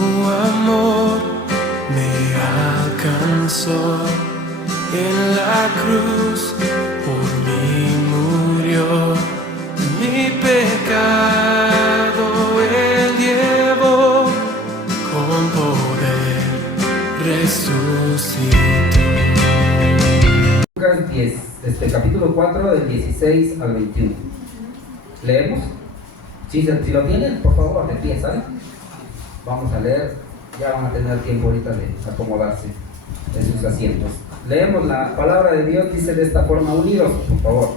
amor me alcanzó. En la cruz por mí murió. Mi pecado Él llevó, con poder resucitó. Lucas 10, capítulo 4, del 16 al 21. ¿Leemos? Si lo tienen, por favor, de pie, ¿saben? Vamos a leer, ya van a tener tiempo ahorita de acomodarse en sus asientos. Leemos la palabra de Dios, dice de esta forma: unidos, por favor.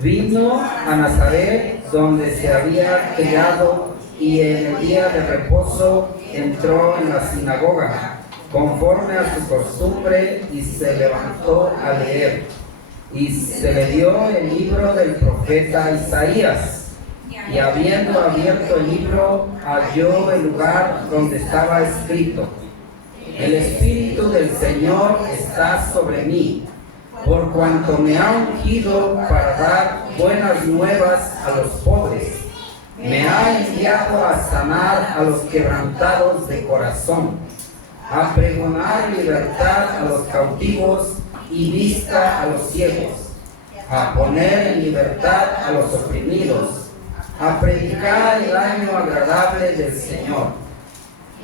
Vino a Nazaret, donde se había criado, y en el día de reposo entró en la sinagoga, conforme a su costumbre, y se levantó a leer. Y se le dio el libro del profeta Isaías. Y habiendo abierto el libro, halló el lugar donde estaba escrito: El Espíritu del Señor está sobre mí, por cuanto me ha ungido para dar buenas nuevas a los pobres. Me ha enviado a sanar a los quebrantados de corazón, a pregonar libertad a los cautivos y vista a los ciegos, a poner en libertad a los oprimidos, a predicar el año agradable del Señor.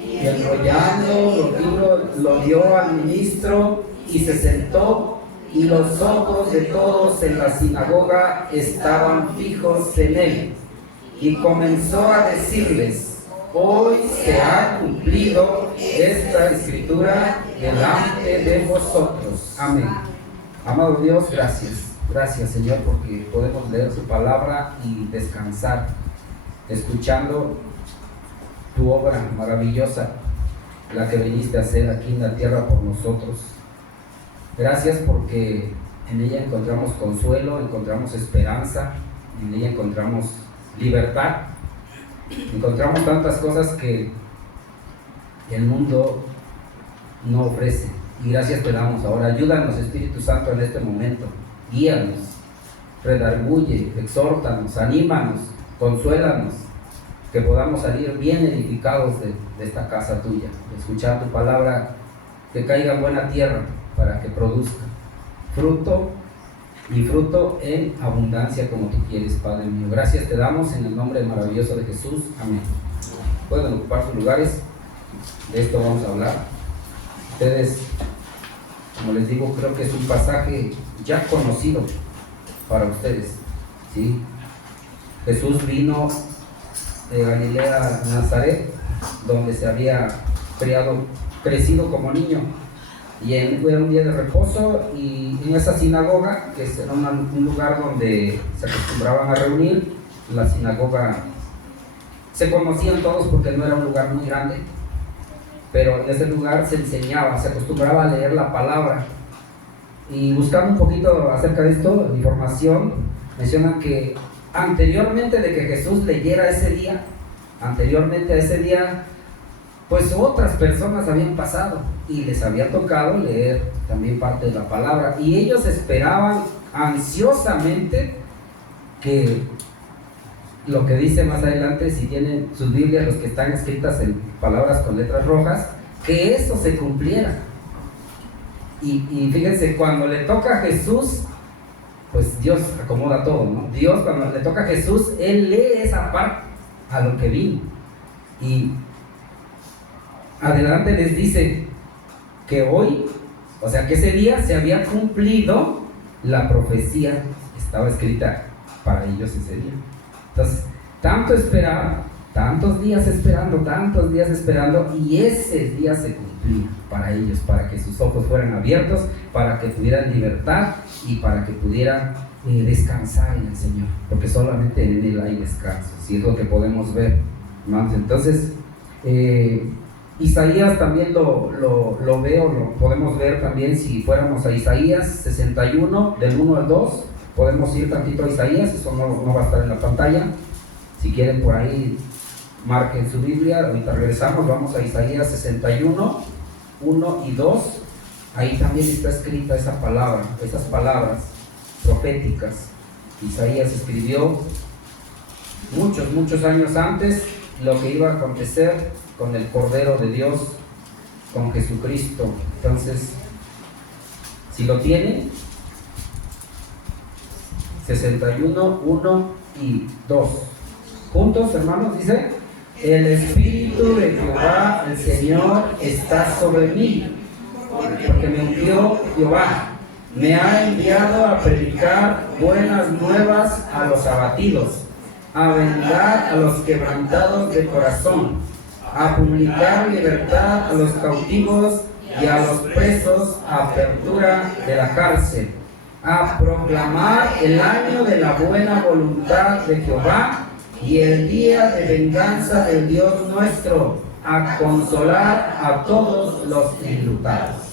Y enrollando los libros lo dio al ministro y se sentó, y los ojos de todos en la sinagoga estaban fijos en él. Y comenzó a decirles: hoy se ha cumplido esta escritura delante de vosotros. Amén. Amado Dios, gracias. Gracias, Señor, porque podemos leer su palabra y descansar escuchando tu obra maravillosa, la que viniste a hacer aquí en la tierra por nosotros. Gracias porque en ella encontramos consuelo, encontramos esperanza, en ella encontramos libertad, encontramos tantas cosas que el mundo no ofrece. Y gracias te damos ahora. Ayúdanos, Espíritu Santo, en este momento. Guíanos, redarguye, exhórtanos, anímanos, consuélanos, que podamos salir bien edificados de esta casa tuya, de escuchar tu palabra, que caiga en buena tierra para que produzca fruto, y fruto en abundancia como tú quieres, Padre mío. Gracias te damos en el nombre maravilloso de Jesús. Amén. Pueden ocupar sus lugares. De esto vamos a hablar. Ustedes, como les digo, creo que es un pasaje ya conocido para ustedes, ¿sí? Jesús vino de Galilea a Nazaret, donde se había crecido como niño, y fue un día de reposo, y en esa sinagoga, que era un lugar donde se acostumbraban a reunir, la sinagoga se conocían todos porque no era un lugar muy grande, pero en ese lugar se enseñaba, se acostumbraba a leer la palabra. Y buscando un poquito acerca de esto, información, menciona que anteriormente de que Jesús leyera ese día, anteriormente a ese día, pues otras personas habían pasado y les había tocado leer también parte de la palabra, y ellos esperaban ansiosamente que lo que dice más adelante, si tienen sus Biblias, los que están escritas en palabras con letras rojas, que eso se cumpliera. Y fíjense, cuando le toca a Jesús, pues Dios acomoda todo, ¿no? Dios, cuando le toca a Jesús, Él lee esa parte a lo que vino. Y adelante les dice que hoy, o sea que ese día se había cumplido la profecía que estaba escrita para ellos ese día. Entonces, tanto esperar, tantos días esperando, y ese día se cumplió para ellos, para que sus ojos fueran abiertos, para que tuvieran libertad y para que pudieran descansar en el Señor, porque solamente en Él hay descanso, si es lo que podemos ver, hermanos. Entonces, Isaías también lo podemos ver también. Si fuéramos a Isaías 61, del 1 al 2, podemos ir tantito a Isaías, eso no va a estar en la pantalla. Si quieren por ahí, marquen su Biblia, ahorita regresamos, vamos a Isaías 61, 1 y 2, ahí también está escrita esa palabra, esas palabras proféticas. Isaías escribió muchos años antes lo que iba a acontecer con el Cordero de Dios, con Jesucristo. Entonces, si lo tienen, 61, 1 y 2. Juntos, hermanos, dice: el Espíritu de Jehová, el Señor, está sobre mí, porque me ungió Jehová. Me ha enviado a predicar buenas nuevas a los abatidos, a vendar a los quebrantados de corazón, a publicar libertad a los cautivos y a los presos, apertura de la cárcel, a proclamar el año de la buena voluntad de Jehová y el día de venganza del Dios nuestro, a consolar a todos los enlutados.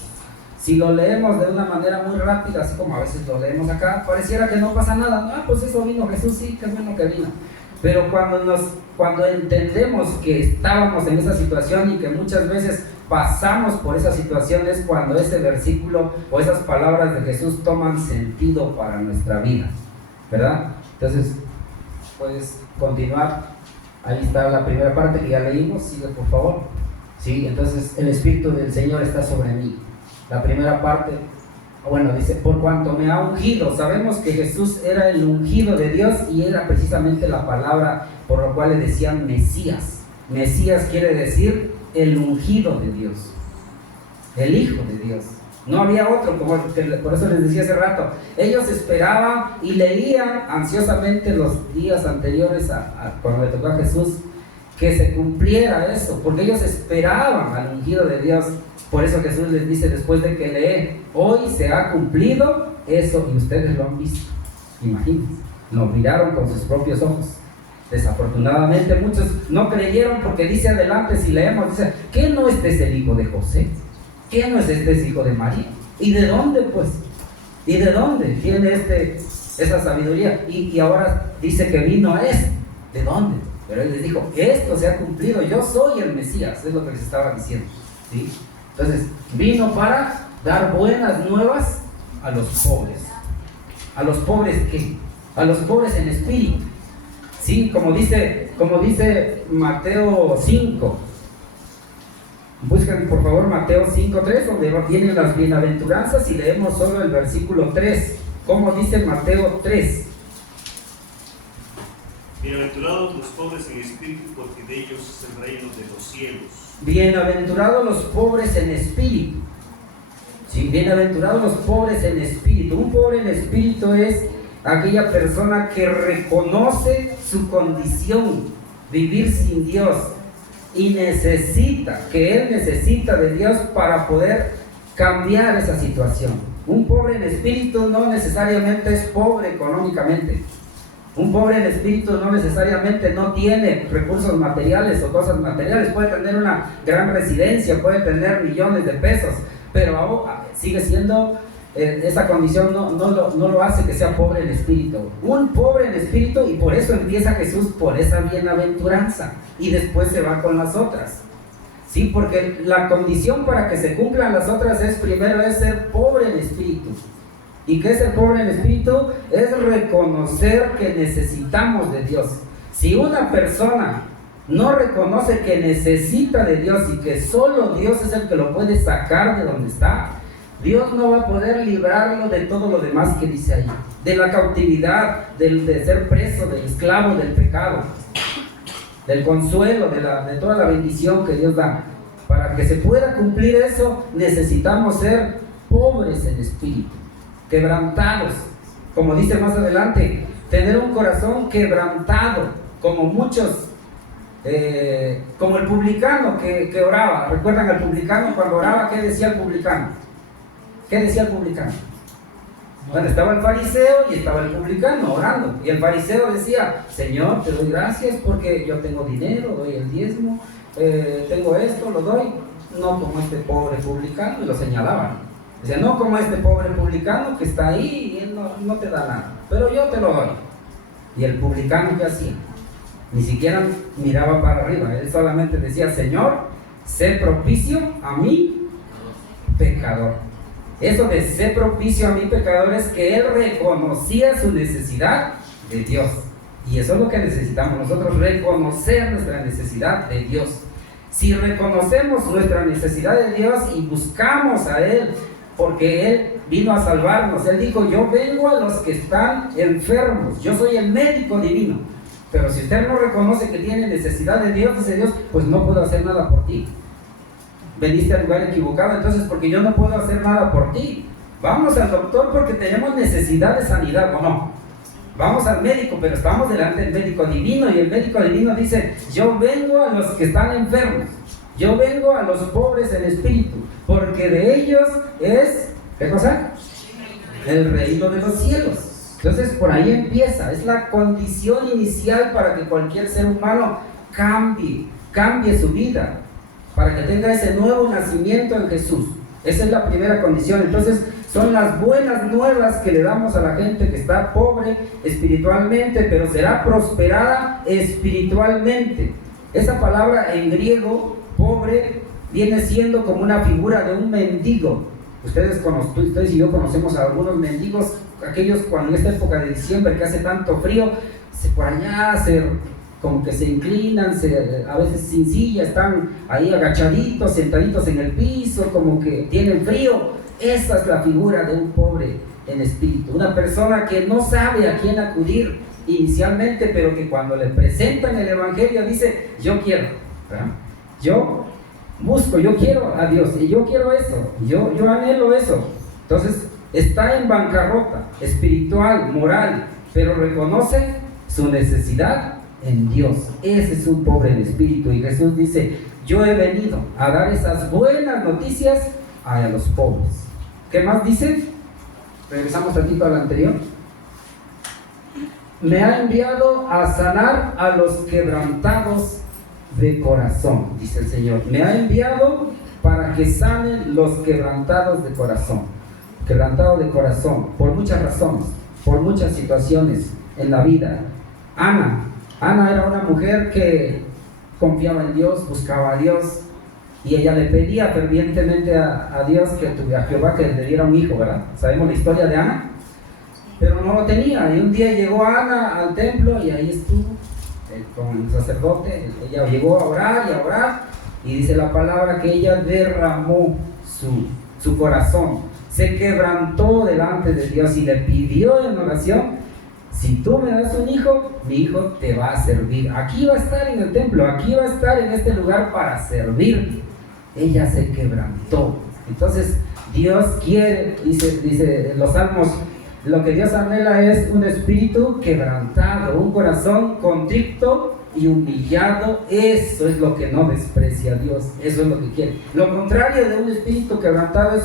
Si lo leemos de una manera muy rápida, así como a veces lo leemos acá, pareciera que no pasa nada. Ah, pues eso vino Jesús, sí, qué bueno que vino. Pero cuando entendemos que estábamos en esa situación y que muchas veces pasamos por esa situación, es cuando ese versículo o esas palabras de Jesús toman sentido para nuestra vida, ¿verdad? Entonces, puedes continuar. Ahí está la primera parte que ya leímos. Sigue, por favor. Sí, entonces el Espíritu del Señor está sobre mí. La primera parte, bueno, dice: por cuanto me ha ungido. Sabemos que Jesús era el ungido de Dios y era precisamente la palabra por la cual le decían Mesías. Mesías quiere decir el ungido de Dios, el Hijo de Dios. No había otro, por eso les decía hace rato. Ellos esperaban y leían ansiosamente los días anteriores a cuando le tocó a Jesús que se cumpliera eso, porque ellos esperaban al ungido de Dios. Por eso Jesús les dice, después de que lee: hoy se ha cumplido eso, y ustedes lo han visto. Imagínense, lo miraron con sus propios ojos. Desafortunadamente muchos no creyeron, porque dice adelante, si leemos, dice: ¿qué no este es el hijo de José? ¿Qué no es este es hijo de María? ¿Y de dónde pues? ¿Y de dónde tiene esa sabiduría? Y ahora dice que vino ¿de dónde? Pero él les dijo: esto se ha cumplido, yo soy el Mesías. Es lo que les estaba diciendo, ¿sí? Entonces, vino para dar buenas nuevas a los pobres. ¿A los pobres qué? A los pobres en espíritu. Sí, como dice Mateo 5. Buscan por favor Mateo 5:3, donde vienen las bienaventuranzas, y leemos solo el versículo 3. ¿Cómo dice Mateo 3? Bienaventurados los pobres en espíritu, porque de ellos es el reino de los cielos. Bienaventurados los pobres en espíritu. Sí, bienaventurados los pobres en espíritu. Un pobre en espíritu es aquella persona que reconoce su condición, vivir sin Dios, y él necesita de Dios para poder cambiar esa situación. Un pobre en espíritu no necesariamente es pobre económicamente. Un pobre en espíritu no necesariamente no tiene recursos materiales o cosas materiales. Puede tener una gran residencia, puede tener millones de pesos, pero aún sigue siendo, esa condición no lo hace que sea pobre en espíritu. Un pobre en espíritu, y por eso empieza Jesús por esa bienaventuranza, y después se va con las otras. Sí, porque la condición para que se cumplan las otras primero es ser pobre en espíritu. ¿Y qué es ser pobre en espíritu? Es reconocer que necesitamos de Dios. Si una persona no reconoce que necesita de Dios y que solo Dios es el que lo puede sacar de donde está, Dios no va a poder librarlo de todo lo demás que dice ahí, de la cautividad, de ser preso, del esclavo del pecado, del consuelo, de toda la bendición que Dios da. Para que se pueda cumplir eso, necesitamos ser pobres en espíritu, quebrantados, como dice más adelante, tener un corazón quebrantado, como muchos, como el publicano que oraba. ¿Recuerdan al publicano cuando oraba? ¿Qué decía el publicano? ¿Qué decía el publicano? Bueno, estaba el fariseo y estaba el publicano orando, y el fariseo decía: Señor, te doy gracias porque yo tengo dinero, doy el diezmo, tengo esto, lo doy, no como este pobre publicano, y lo señalaban. Decía: no como este pobre publicano que está ahí y él no te da nada, pero yo te lo doy. Y el publicano, ¿qué hacía? Ni siquiera miraba para arriba, él solamente decía: Señor, sé propicio a mí, pecador. Eso de ser propicio a mí, pecador, es que él reconocía su necesidad de Dios. Y eso es lo que necesitamos nosotros, reconocer nuestra necesidad de Dios. Si reconocemos nuestra necesidad de Dios y buscamos a Él, porque Él vino a salvarnos. Él dijo, yo vengo a los que están enfermos, yo soy el médico divino. Pero si usted no reconoce que tiene necesidad de Dios, dice Dios, pues no puedo hacer nada por ti. Veniste al lugar equivocado, entonces, porque yo no puedo hacer nada por ti. Vamos al doctor porque tenemos necesidad de sanidad, ¿o no? Vamos al médico, pero estamos delante del médico divino, y el médico divino dice, yo vengo a los que están enfermos, yo vengo a los pobres en espíritu, porque de ellos es, ¿qué cosa? El reino de los cielos. Entonces por ahí empieza, es la condición inicial para que cualquier ser humano cambie su vida, para que tenga ese nuevo nacimiento en Jesús. Esa es la primera condición. Entonces son las buenas nuevas que le damos a la gente que está pobre espiritualmente, pero será prosperada espiritualmente. Esa palabra en griego, pobre, viene siendo como una figura de un mendigo. Ustedes y yo conocemos a algunos mendigos, aquellos cuando en esta época de diciembre que hace tanto frío, por allá como que se inclinan, a veces sin silla, están ahí agachaditos, sentaditos en el piso, como que tienen frío. Esa es la figura de un pobre en espíritu, una persona que no sabe a quién acudir inicialmente, pero que cuando le presentan el evangelio dice, yo quiero, ¿verdad? Yo busco, yo quiero a Dios, y yo quiero eso, yo anhelo eso. Entonces está en bancarrota espiritual, moral, pero reconoce su necesidad en Dios. Ese es un pobre en espíritu, y Jesús dice, yo he venido a dar esas buenas noticias a los pobres. ¿Qué más dice? Regresamos tantito al anterior. Me ha enviado a sanar a los quebrantados de corazón, dice el Señor. Me ha enviado para que sanen los quebrantados de corazón. Quebrantado de corazón, por muchas razones, por muchas situaciones en la vida. Ana era una mujer que confiaba en Dios, buscaba a Dios, y ella le pedía fervientemente a Dios, a Jehová, que le diera un hijo, ¿verdad? Sabemos la historia de Ana, pero no lo tenía. Y un día llegó Ana al templo y ahí estuvo con el sacerdote. Ella llegó a orar, y dice la palabra que ella derramó su corazón, se quebrantó delante de Dios y le pidió en oración, si tú me das un hijo, mi hijo te va a servir. Aquí va a estar en el templo, aquí va a estar en este lugar para servir. Ella se quebrantó. Entonces Dios quiere, dice en los Salmos, lo que Dios anhela es un espíritu quebrantado, un corazón contrito y humillado. Eso es lo que no desprecia a Dios, eso es lo que quiere. Lo contrario de un espíritu quebrantado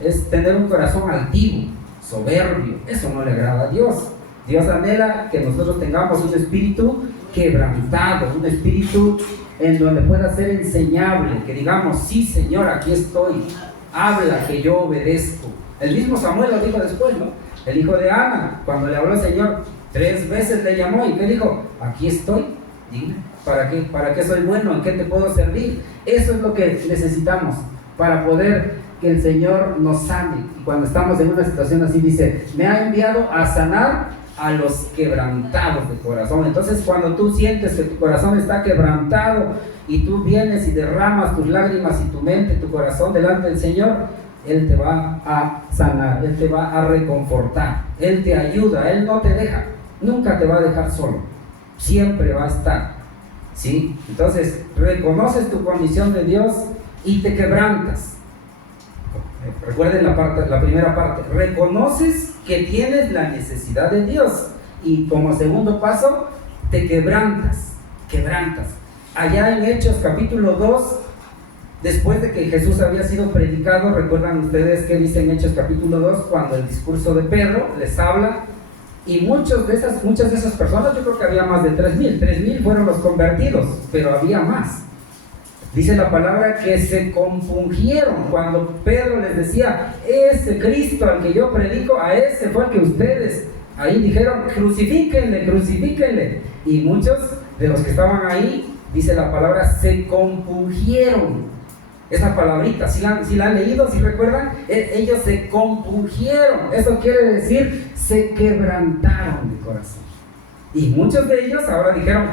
es tener un corazón altivo, soberbio. Eso no le agrada a Dios. Dios anhela que nosotros tengamos un espíritu quebrantado, un espíritu en donde pueda ser enseñable, que digamos, sí Señor, aquí estoy, habla, que yo obedezco. El mismo Samuel lo dijo después, ¿no? El hijo de Ana, cuando le habló al Señor, 3 veces le llamó, ¿y qué dijo? Aquí estoy, dime, ¿para qué soy bueno? ¿En qué te puedo servir? Eso es lo que necesitamos para poder que el Señor nos sane. Y cuando estamos en una situación así, dice, me ha enviado a sanar a los quebrantados de corazón. Entonces cuando tú sientes que tu corazón está quebrantado y tú vienes y derramas tus lágrimas y tu mente, tu corazón delante del Señor, Él te va a sanar, Él te va a reconfortar, Él te ayuda, Él no te deja, nunca te va a dejar solo, siempre va a estar, ¿sí? Entonces reconoces tu condición de Dios y te quebrantas. Recuerden la primera parte, reconoces que tienes la necesidad de Dios, y como segundo paso te quebrantas. Allá en Hechos capítulo 2, después de que Jesús había sido predicado, recuerdan ustedes que dice en Hechos capítulo 2, cuando el discurso de Pedro les habla, y muchas de esas personas, yo creo que había más de 3,000 fueron los convertidos, pero había más. Dice la palabra que se compungieron cuando Pedro les decía, ese Cristo al que yo predico, a ese fue el que ustedes ahí dijeron, crucifíquenle. Y muchos de los que estaban ahí, dice la palabra, se compungieron. Esa palabrita, si la han leído, si recuerdan, ellos se compungieron. Eso quiere decir, se quebrantaron de corazón. Y muchos de ellos ahora dijeron,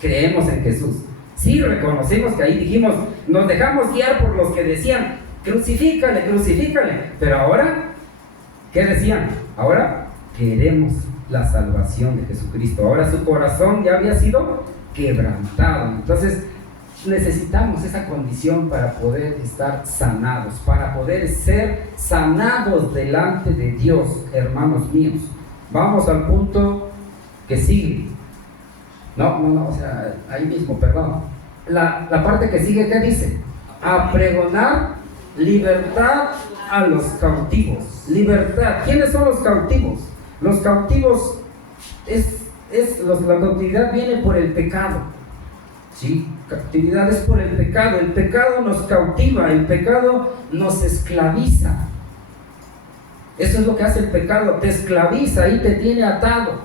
creemos en Jesús. Sí, reconocemos que ahí dijimos, nos dejamos guiar por los que decían, crucifícale, crucifícale. Pero ahora, ¿qué decían? Ahora queremos la salvación de Jesucristo. Ahora su corazón ya había sido quebrantado. Entonces, necesitamos esa condición para poder estar sanados, para poder ser sanados delante de Dios, hermanos míos. Vamos al punto que sigue. No, o sea, ahí mismo, perdón. La parte que sigue, ¿qué dice? A pregonar libertad a los cautivos. Libertad. ¿Quiénes son los cautivos? Los cautivos la cautividad viene por el pecado. ¿Sí? Cautividad es por el pecado. El pecado nos cautiva, el pecado nos esclaviza. Eso es lo que hace el pecado, te esclaviza y te tiene atado.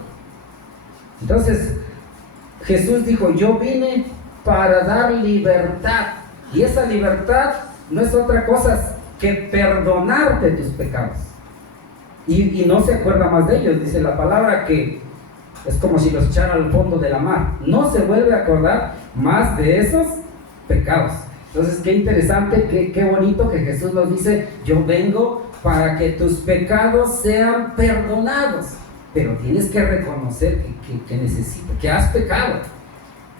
Entonces, Jesús dijo, yo vine para dar libertad. Y esa libertad no es otra cosa que perdonarte tus pecados. Y no se acuerda más de ellos. Dice la palabra que es como si los echara al fondo de la mar. No se vuelve a acordar más de esos pecados. Entonces, qué interesante, qué bonito que Jesús nos dice, yo vengo para que tus pecados sean perdonados. Pero tienes que reconocer que necesitas, que has pecado.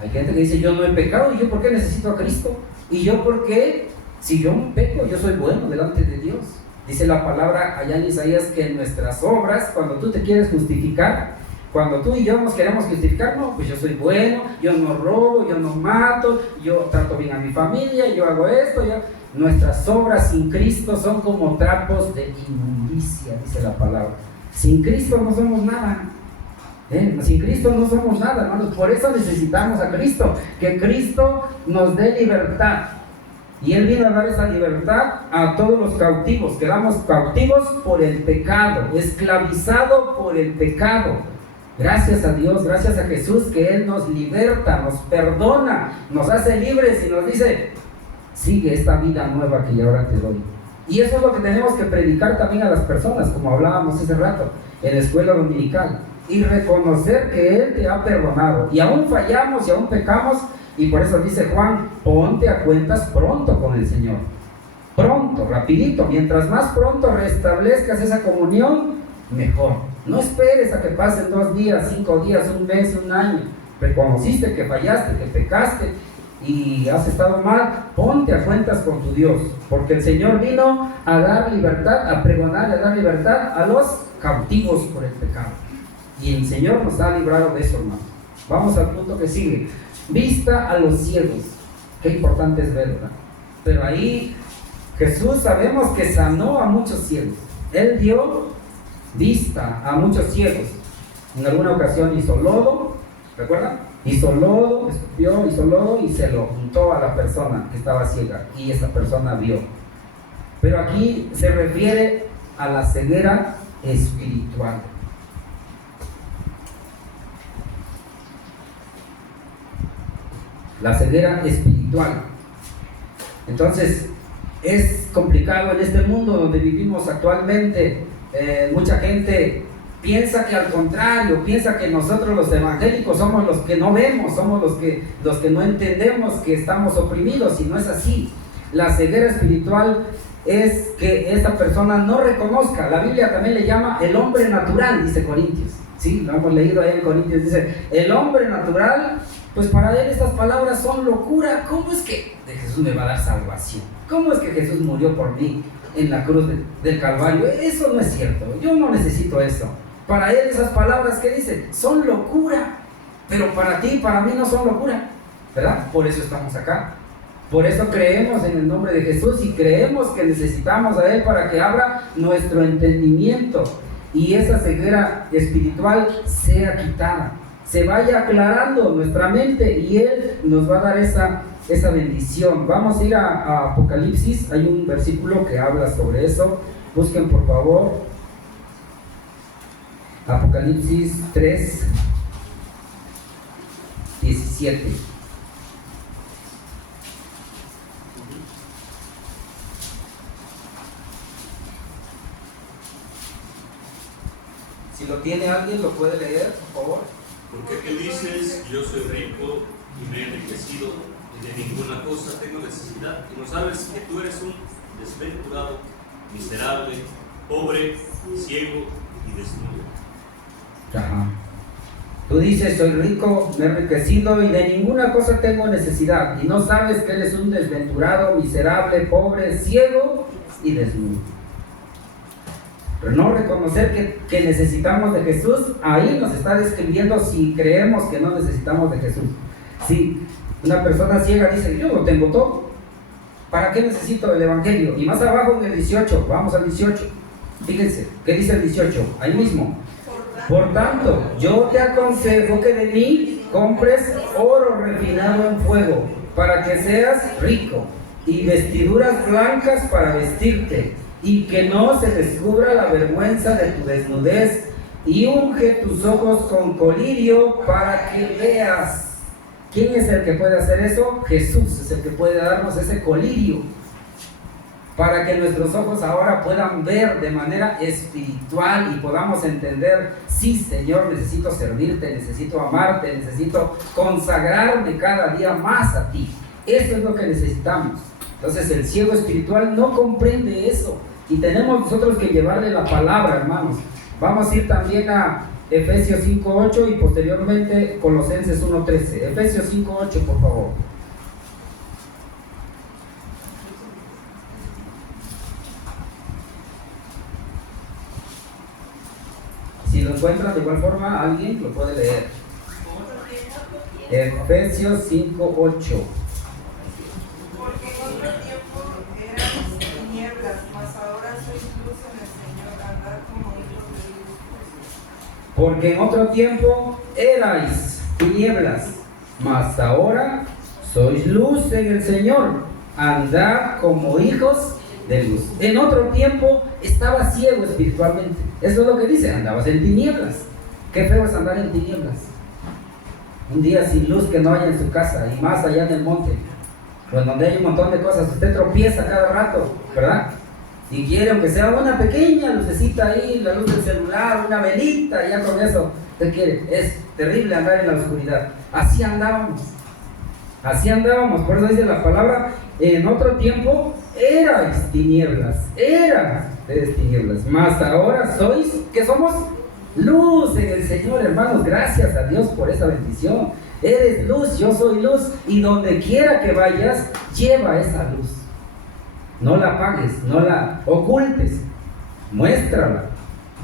Hay gente que dice, yo no he pecado, ¿y yo por qué necesito a Cristo? ¿Y yo por qué? Si yo peco, yo soy bueno delante de Dios. Dice la palabra allá en Isaías que en nuestras obras, cuando tú te quieres justificar, cuando tú y yo nos queremos justificar, no, pues yo soy bueno, yo no robo, yo no mato, yo trato bien a mi familia, yo hago esto, nuestras obras sin Cristo son como trapos de inmundicia, dice la palabra. Sin Cristo no somos nada. Sin Cristo no somos nada, hermanos. Por eso necesitamos a Cristo, que Cristo nos dé libertad. Y Él vino a dar esa libertad a todos los cautivos. Quedamos cautivos por el pecado, esclavizados por el pecado. Gracias a Dios, gracias a Jesús, que Él nos liberta, nos perdona, nos hace libres y nos dice, sigue esta vida nueva que yo ahora te doy. Y eso es lo que tenemos que predicar también a las personas, como hablábamos hace rato en la escuela dominical, y reconocer que Él te ha perdonado. Y aún fallamos y aún pecamos, y por eso dice Juan, ponte a cuentas pronto con el Señor. Pronto, rapidito, mientras más pronto restablezcas esa comunión, mejor. No esperes a que pasen 2 días, 5 días, 1 mes, 1 año. Reconociste que fallaste, que pecaste y has estado mal, ponte a cuentas con tu Dios, porque el Señor vino a dar libertad, a pregonar, a dar libertad a los cautivos por el pecado. Y el Señor nos ha librado de eso, hermano. Vamos al punto que sigue. Vista a los ciegos. Qué importante es ver, ¿verdad? Pero ahí Jesús sabemos que sanó a muchos ciegos. Él dio vista a muchos ciegos. En alguna ocasión hizo lodo, ¿recuerdan? Hizo lodo, escupió, hizo lodo y se lo untó a la persona que estaba ciega, y esa persona vio. Pero aquí se refiere a la ceguera espiritual. La ceguera espiritual. Entonces, es complicado en este mundo donde vivimos actualmente. Mucha gente piensa que al contrario, piensa que nosotros los evangélicos somos los que no vemos, somos los que no entendemos que estamos oprimidos, y no es así. La ceguera espiritual es que esa persona no reconozca. La Biblia también le llama el hombre natural, dice Corintios. Sí, lo hemos leído ahí en Corintios, dice, el hombre natural, pues para él estas palabras son locura. ¿Cómo es que de Jesús me va a dar salvación? ¿Cómo es que Jesús murió por mí en la cruz del Calvario? Eso no es cierto, yo no necesito eso. Para él esas palabras que dice son locura, pero para ti y para mí no son locura, ¿verdad? Por eso estamos acá, por eso creemos en el nombre de Jesús y creemos que necesitamos a Él para que abra nuestro entendimiento y esa ceguera espiritual sea quitada, se vaya aclarando nuestra mente, y Él nos va a dar esa bendición. Vamos a ir a Apocalipsis, hay un versículo que habla sobre eso, busquen por favor Apocalipsis 3, 17. Si lo tiene alguien, lo puede leer, por favor. Porque tú dices, yo soy rico y me he enriquecido y de ninguna cosa tengo necesidad, y no sabes que tú eres un desventurado, miserable, pobre, ciego y desnudo. Ajá. Tú dices, soy rico, me he enriquecido y de ninguna cosa tengo necesidad. Y no sabes que eres un desventurado, miserable, pobre, ciego y desnudo. Pero no reconocer que necesitamos de Jesús, ahí nos está describiendo si creemos que no necesitamos de Jesús. Si una persona ciega dice, yo lo tengo todo, ¿para qué necesito el Evangelio? Y más abajo en el 18, vamos al 18. Fíjense, ¿qué dice el 18? Ahí mismo. Por tanto, yo te aconsejo que de mí compres oro refinado en fuego, para que seas rico, y vestiduras blancas para vestirte, y que no se descubra la vergüenza de tu desnudez, y unge tus ojos con colirio para que veas. ¿Quién es el que puede hacer eso? Jesús es el que puede darnos ese colirio, para que nuestros ojos ahora puedan ver de manera espiritual y podamos entender, sí, Señor, necesito servirte, necesito amarte, necesito consagrarme cada día más a ti. Eso es lo que necesitamos. Entonces el ciego espiritual no comprende eso y tenemos nosotros que llevarle la palabra, hermanos. Vamos a ir también a Efesios 5:8 y posteriormente Colosenses 1:13. Efesios 5:8, por favor. Si lo encuentran de igual forma, alguien lo puede leer. Efesios 5:8. Porque en otro tiempo éramos tinieblas, mas ahora sois luz en el Señor, andad como hijos de luz. Porque en otro tiempo erais tinieblas, mas ahora sois luz en el Señor, andad como hijos de luz. En otro tiempo estaba ciego espiritualmente. Eso es lo que dice, andabas en tinieblas. Qué feo es andar en tinieblas. Un día sin luz que no haya en su casa y más allá en el monte, pues donde hay un montón de cosas, usted tropieza cada rato, ¿verdad? Si quiere, aunque sea una pequeña lucecita ahí, la luz del celular, una velita, ya con eso, usted quiere. Es terrible andar en la oscuridad. Así andábamos, por eso dice la palabra, en otro tiempo erais tinieblas, mas ahora sois, ¿qué somos? Luz en el Señor, hermanos. Gracias a Dios por esa bendición. Eres luz, yo soy luz, y donde quiera que vayas, lleva esa luz. No la apagues, no la ocultes, muéstrala.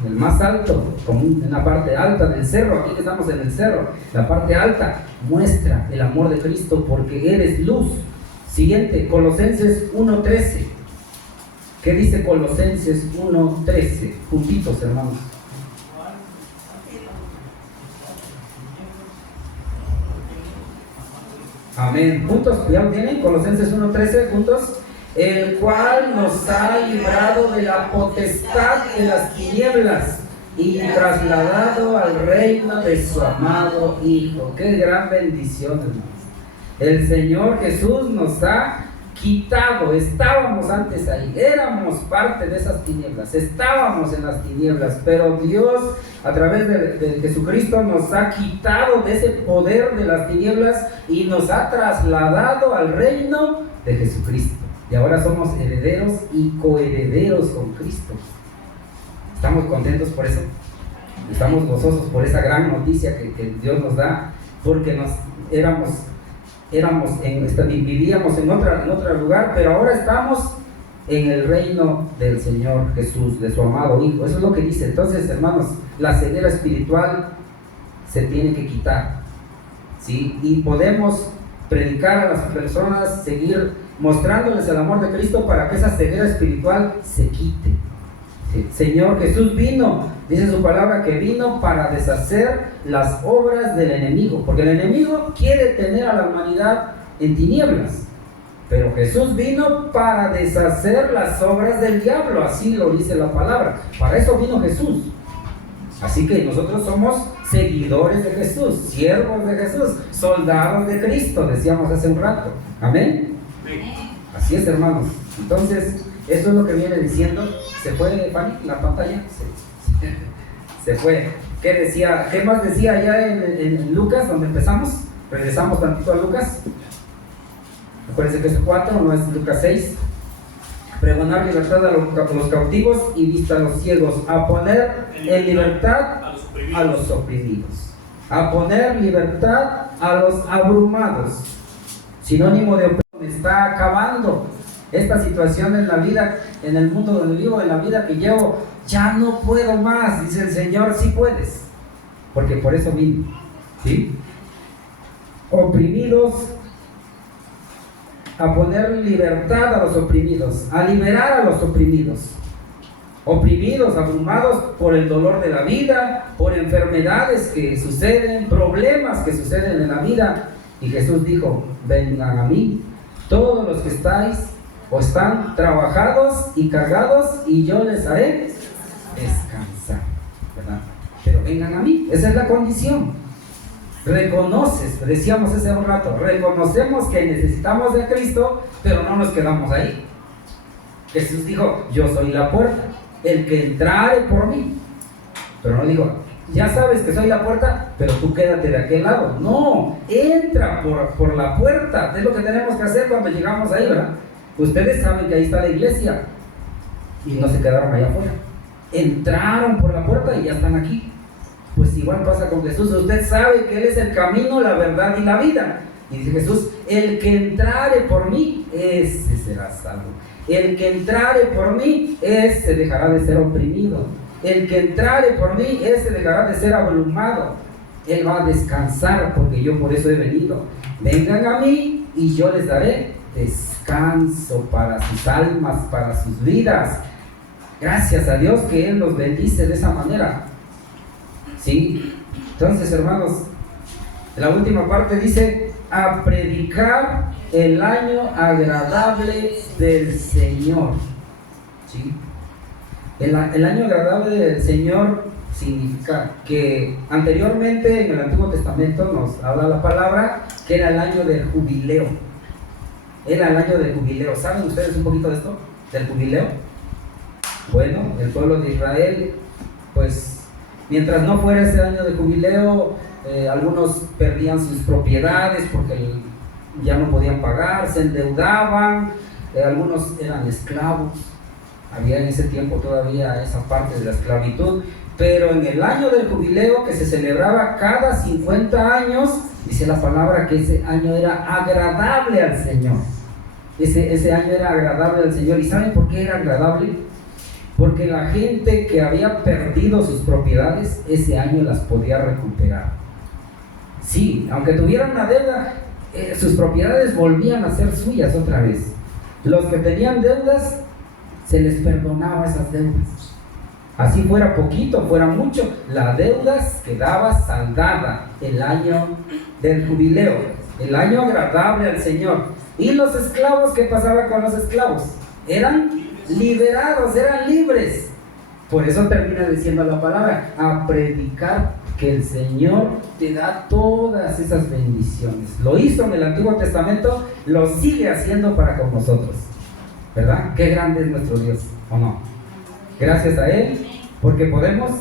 En el más alto, como en la parte alta del cerro, aquí que estamos en el cerro, la parte alta, muestra el amor de Cristo porque eres luz. Siguiente, Colosenses 1:13. ¿Qué dice Colosenses 1:13? Juntitos, hermanos. Amén. Juntos, ¿ya lo tienen? Colosenses 1:13, juntos. El cual nos ha librado de la potestad de las tinieblas y trasladado al reino de su amado Hijo. Qué gran bendición, hermanos. El Señor Jesús nos ha quitado. Estábamos antes ahí, éramos parte de esas tinieblas, estábamos en las tinieblas, pero Dios a través de Jesucristo nos ha quitado de ese poder de las tinieblas y nos ha trasladado al reino de Jesucristo. Y ahora somos herederos y coherederos con Cristo. ¿Estamos contentos por eso? Estamos gozosos por esa gran noticia que Dios nos da, porque vivíamos en otro lugar, pero ahora estamos en el reino del Señor Jesús, de su amado Hijo. Eso es lo que dice. Entonces, hermanos, la ceguera espiritual se tiene que quitar, ¿sí? Y podemos predicar a las personas, seguir mostrándoles el amor de Cristo para que esa ceguera espiritual se quite. El Señor Jesús vino, dice su palabra, que vino para deshacer las obras del enemigo, porque el enemigo quiere tener a la humanidad en tinieblas, pero Jesús vino para deshacer las obras del diablo, así lo dice la palabra. Para eso vino Jesús. Así que nosotros somos seguidores de Jesús, siervos de Jesús, soldados de Cristo, decíamos hace un rato. Amén. Así es, hermanos. Entonces, esto es lo que viene diciendo. ¿Se fue, Fanny, la pantalla? Se fue. ¿Qué más decía allá en Lucas, donde empezamos? Regresamos tantito a Lucas. Acuérdense que es 4, no es Lucas 6. Pregonar libertad a los cautivos y vista a los ciegos, a poner en libertad a los oprimidos, a poner libertad a los abrumados. Sinónimo de opresión. Está acabando esta situación en la vida, en el mundo donde vivo, en la vida que llevo. Ya no puedo más, dice el Señor. Sí puedes, porque por eso vine, ¿sí? Oprimidos, a poner libertad a los oprimidos, a liberar a los oprimidos. Oprimidos, abrumados por el dolor de la vida, por enfermedades que suceden, problemas que suceden en la vida. Y Jesús dijo: vengan a mí, todos los que estáis o están trabajados y cargados, y yo les haré descansar, ¿verdad? Pero vengan a mí, esa es la condición. Reconoces, decíamos hace un rato, reconocemos que necesitamos de Cristo, pero no nos quedamos ahí. Jesús dijo: yo soy la puerta, el que entrare por mí. Pero no dijo: ya sabes que soy la puerta, pero tú quédate de aquel lado. No, entra por la puerta. Es lo que tenemos que hacer cuando llegamos ahí, ¿verdad? Ustedes saben que ahí está la iglesia y no se quedaron allá afuera. Entraron por la puerta y ya están aquí. Pues igual pasa con Jesús. Usted sabe que Él es el camino, la verdad y la vida. Y dice Jesús: el que entrare por mí, ese será salvo. El que entrare por mí, ese dejará de ser oprimido. El que entrare por mí, ese dejará de ser abrumado. Él va a descansar, porque yo por eso he venido. Vengan a mí y yo les daré descanso para sus almas, para sus vidas. Gracias a Dios que Él los bendice de esa manera. ¿Sí? Entonces, hermanos, la última parte dice: a predicar el año agradable del Señor. ¿Sí? El año agradable del Señor significa que anteriormente en el Antiguo Testamento nos habla la palabra que era el año del jubileo. Era el año del jubileo. ¿Saben ustedes un poquito de esto? Del jubileo. Bueno, el pueblo de Israel, pues mientras no fuera ese año de jubileo, algunos perdían sus propiedades porque ya no podían pagar, se endeudaban, algunos eran esclavos. Había en ese tiempo todavía esa parte de la esclavitud, pero en el año del jubileo, que se celebraba cada 50 años, dice la palabra que ese año era agradable al Señor. Ese año era agradable al Señor. ¿Y saben por qué era agradable? Porque la gente que había perdido sus propiedades, ese año las podía recuperar. Sí, aunque tuvieran una deuda, sus propiedades volvían a ser suyas otra vez. Los que tenían deudas, se les perdonaba esas deudas. Así fuera poquito, fuera mucho, la deuda quedaba saldada. El año del jubileo, el año agradable al Señor. ¿Y los esclavos? ¿Qué pasaba con los esclavos? Eran liberados, eran libres. Por eso termina diciendo la palabra: a predicar que el Señor te da todas esas bendiciones. Lo hizo en el Antiguo Testamento, lo sigue haciendo para con nosotros, ¿verdad? Qué grande es nuestro Dios, ¿o no? Gracias a Él, porque podemos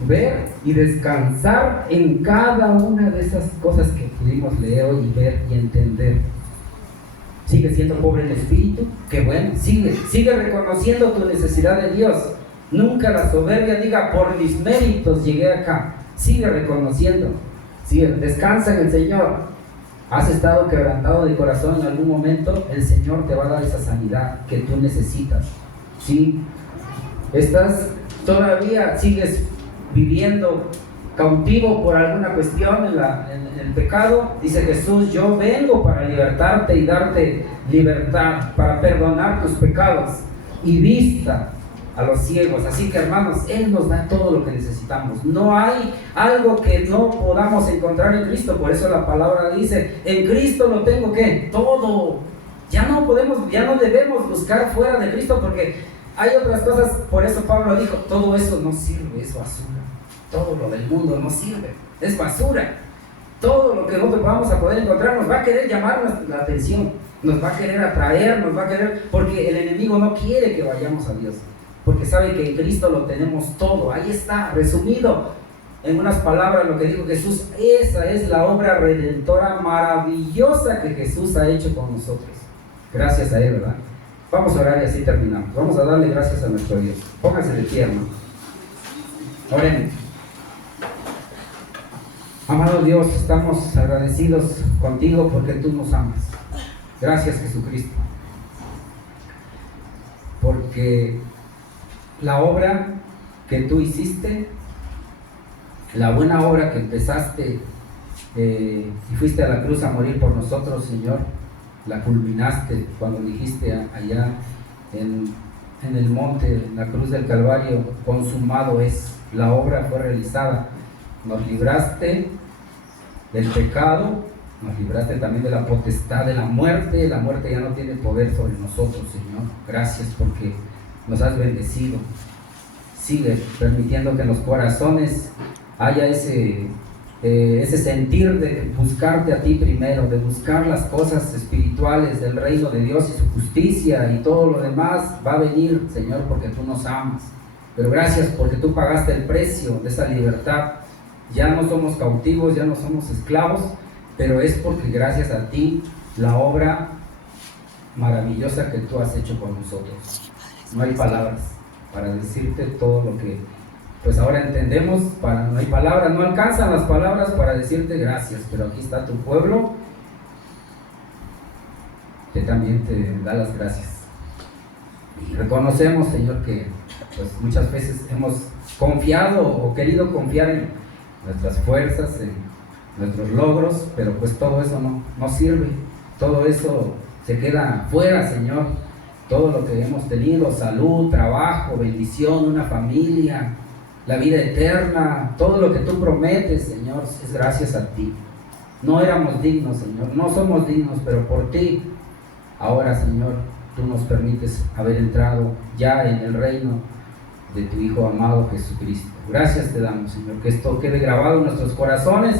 ver y descansar en cada una de esas cosas que pudimos leer hoy y ver y entender. Sigue siendo pobre en espíritu, qué bueno, sigue reconociendo tu necesidad de Dios. Nunca la soberbia diga: por mis méritos llegué acá. Sigue reconociendo, descansa en el Señor. Has estado quebrantado de corazón en algún momento, el Señor te va a dar esa sanidad que tú necesitas. ¿Sí? Sigues viviendo cautivo por alguna cuestión en el pecado. Dice Jesús: yo vengo para libertarte y darte libertad, para perdonar tus pecados y vista a los ciegos. Así que, hermanos, Él nos da todo lo que necesitamos. No hay algo que no podamos encontrar en Cristo. Por eso la palabra dice: en Cristo lo tengo, ¿qué? Todo. Ya no debemos buscar fuera de Cristo, porque hay otras cosas. Por eso Pablo dijo: todo eso no sirve, es basura. Todo lo del mundo no sirve, es basura. Todo lo que nosotros vamos a poder encontrar nos va a querer llamar la atención, nos va a querer atraer, porque el enemigo no quiere que vayamos a Dios, porque sabe que en Cristo lo tenemos todo. Ahí está, resumido en unas palabras lo que dijo Jesús. Esa es la obra redentora maravillosa que Jesús ha hecho con nosotros. gracias a Él, ¿verdad? Vamos a orar y así terminamos. Vamos a darle gracias a nuestro Dios. Pónganse de pie, hermano. Oremos. Amado Dios, estamos agradecidos contigo porque tú nos amas. Gracias, Jesucristo. Porque la obra que tú hiciste, la buena obra que empezaste y fuiste a la cruz a morir por nosotros, Señor, la culminaste cuando dijiste allá en el monte, en la cruz del Calvario, consumado es, la obra fue realizada. Nos libraste del pecado, nos libraste también de la potestad de la muerte ya no tiene poder sobre nosotros, Señor. Gracias porque nos has bendecido. Sigue permitiendo que en los corazones haya ese sentir de buscarte a ti primero, de buscar las cosas espirituales del reino de Dios y su justicia, y todo lo demás va a venir, Señor, porque tú nos amas. Pero gracias porque tú pagaste el precio de esa libertad. Ya no somos cautivos, ya no somos esclavos, pero es porque gracias a ti la obra maravillosa que tú has hecho con nosotros. No hay palabras para decirte todo lo que pues ahora entendemos. No hay palabras, no alcanzan las palabras para decirte gracias, pero aquí está tu pueblo que también te da las gracias. Y reconocemos, Señor, que pues muchas veces hemos confiado o querido confiar en nuestras fuerzas, en nuestros logros, pero pues todo eso no sirve, todo eso se queda fuera, Señor. Todo lo que hemos tenido, salud, trabajo, bendición, una familia, la vida eterna, todo lo que tú prometes, Señor, es gracias a ti. No éramos dignos, Señor, no somos dignos, pero por ti, ahora, Señor, tú nos permites haber entrado ya en el reino de tu Hijo amado Jesucristo. Gracias te damos, Señor, que esto quede grabado en nuestros corazones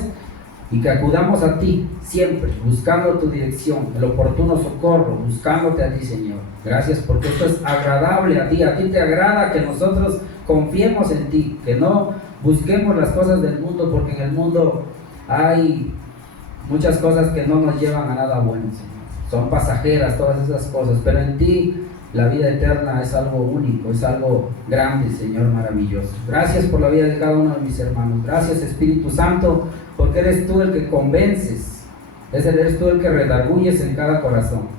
y que acudamos a ti siempre, buscando tu dirección, el oportuno socorro, buscándote a ti, Señor. Gracias porque esto es agradable a ti te agrada que nosotros confiemos en ti, que no busquemos las cosas del mundo, porque en el mundo hay muchas cosas que no nos llevan a nada bueno, Señor. Son pasajeras todas esas cosas, pero en ti la vida eterna es algo único, es algo grande, Señor, maravilloso. Gracias por la vida de cada uno de mis hermanos. Gracias, Espíritu Santo, porque eres tú el que convences, eres tú el que redarguyes en cada corazón.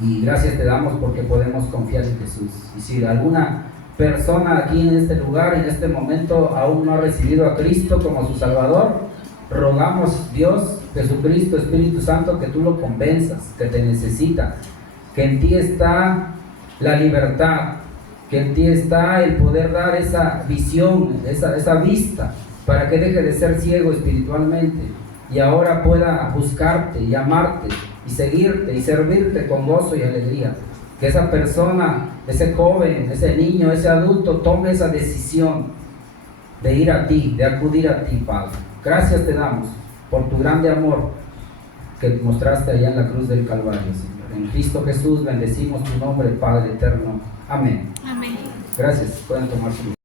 Y gracias te damos porque podemos confiar en Jesús. Y si alguna persona aquí en este lugar, en este momento, aún no ha recibido a Cristo como su Salvador, rogamos, Dios, Jesucristo, Espíritu Santo, que tú lo convenzas, que te necesita, que en ti está la libertad, que en ti está el poder dar esa visión, esa vista, para que deje de ser ciego espiritualmente y ahora pueda buscarte y amarte y seguirte y servirte con gozo y alegría. Que esa persona, ese joven, ese niño, ese adulto tome esa decisión de ir a ti, de acudir a ti, Padre. Gracias te damos por tu grande amor que mostraste allá en la cruz del Calvario, Señor. En Cristo Jesús bendecimos tu nombre, Padre eterno. Amén. Amén. Gracias. Pueden tomar su lugar.